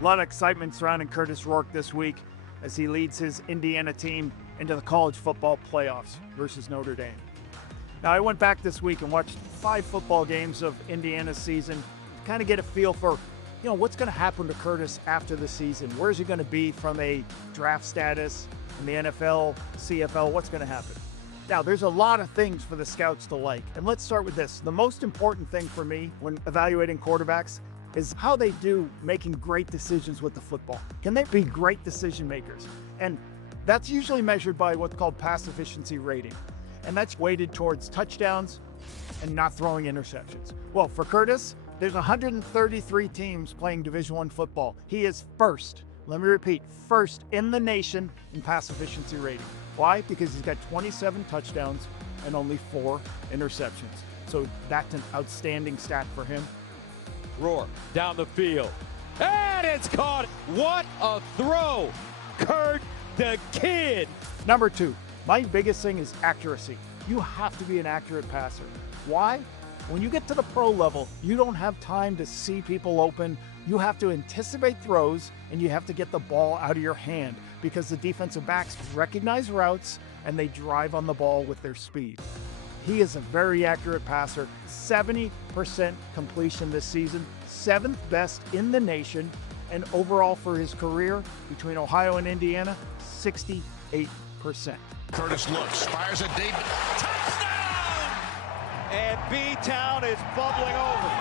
A lot of excitement surrounding Kurtis Rourke this week as he leads his Indiana team into the college football playoffs versus Notre Dame. Now, I went back this week and watched 5 football games of Indiana's season to kind of get a feel for, what's going to happen to Kurtis after the season. Where's he going to be from a draft status in the NFL, CFL? What's going to happen? Now, there's a lot of things for the scouts to like, and let's start with this. The most important thing for me when evaluating quarterbacks is how they do making great decisions with the football. Can they be great decision makers? And that's usually measured by what's called pass efficiency rating. And that's weighted towards touchdowns and not throwing interceptions. Well, for Kurtis, there's 133 teams playing Division I football. He is first, let me repeat, first in the nation in pass efficiency rating. Why? Because he's got 27 touchdowns and only 4 interceptions. So that's an outstanding stat for him. Rourke down the field, and it's caught. What a throw, Kurt the Kid. Number 2, my biggest thing is accuracy. You have to be an accurate passer. Why? When you get to the pro level, you don't have time to see people open. You have to anticipate throws, and you have to get the ball out of your hand because the defensive backs recognize routes and they drive on the ball with their speed. He is a very accurate passer, 70% completion this season, 7th best in the nation, and overall for his career between Ohio and Indiana, 68%. Kurtis looks, fires a deep, touchdown! And B-Town is bubbling over.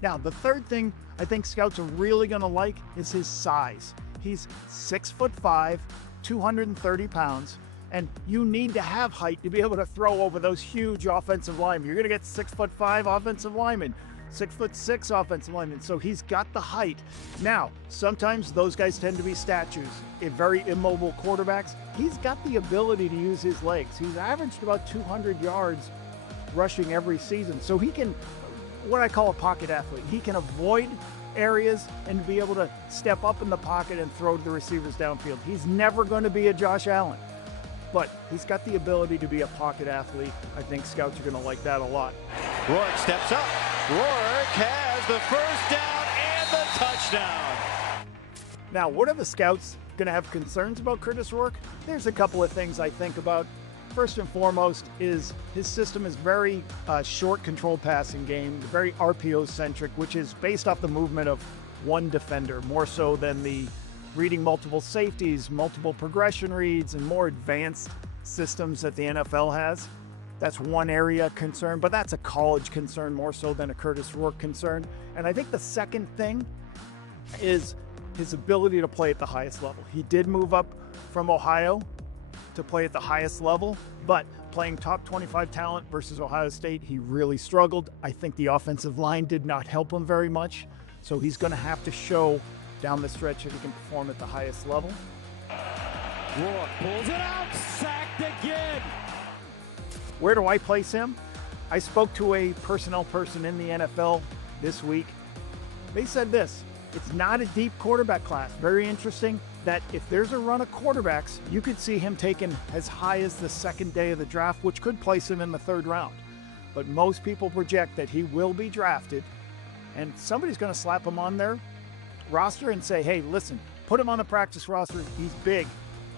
Now, the third thing I think scouts are really going to like is his size. He's 6'5", 230 pounds. And you need to have height to be able to throw over those huge offensive linemen. You're going to get 6'5" offensive linemen, 6'6" offensive linemen. So he's got the height. Now, sometimes those guys tend to be statues, very immobile quarterbacks. He's got the ability to use his legs. He's averaged about 200 yards rushing every season. So he can, what I call a pocket athlete. He can avoid areas and be able to step up in the pocket and throw to the receivers downfield. He's never going to be a Josh Allen. But he's got the ability to be a pocket athlete. I think scouts are going to like that a lot. Rourke steps up. Rourke has the first down and the touchdown. Now, what are the scouts going to have concerns about Kurtis Rourke? There's a couple of things I think about. First and foremost is his system is very short control passing game, very RPO-centric, which is based off the movement of one defender, more so than the reading multiple safeties, multiple progression reads, and more advanced systems that the NFL has. That's one area of concern, but that's a college concern more so than a Kurtis Rourke concern. And I think the second thing is his ability to play at the highest level. He did move up from Ohio to play at the highest level, but playing top 25 talent versus Ohio State, he really struggled. I think the offensive line did not help him very much, so he's going to have to show down the stretch that he can perform at the highest level. Rourke pulls it out, sacked again. Where do I place him? I spoke to a personnel person in the NFL this week. They said this: it's not a deep quarterback class. Very interesting that if there's a run of quarterbacks, you could see him taken as high as the second day of the draft, which could place him in the 3rd round. But most people project that he will be drafted, and somebody's going to slap him on their roster and say, hey, listen, put him on the practice roster. He's big,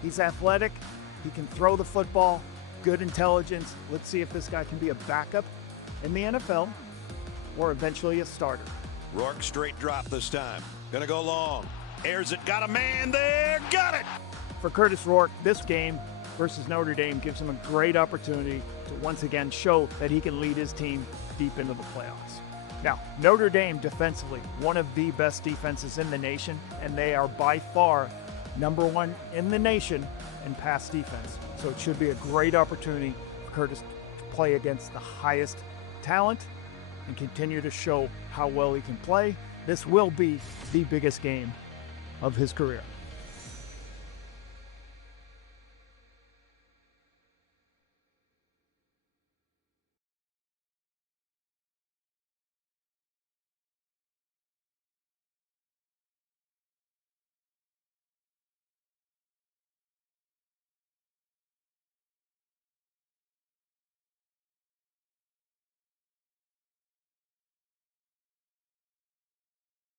he's athletic, he can throw the football, good intelligence. Let's see if this guy can be a backup in the NFL or eventually a starter. Rourke straight drop this time. Gonna go long. Airs it, got a man there, got it! For Kurtis Rourke, this game versus Notre Dame gives him a great opportunity to once again show that he can lead his team deep into the playoffs. Now, Notre Dame defensively, one of the best defenses in the nation, and they are by far number 1 in the nation in pass defense. So it should be a great opportunity for Kurtis to play against the highest talent and continue to show how well he can play. This will be the biggest game of his career.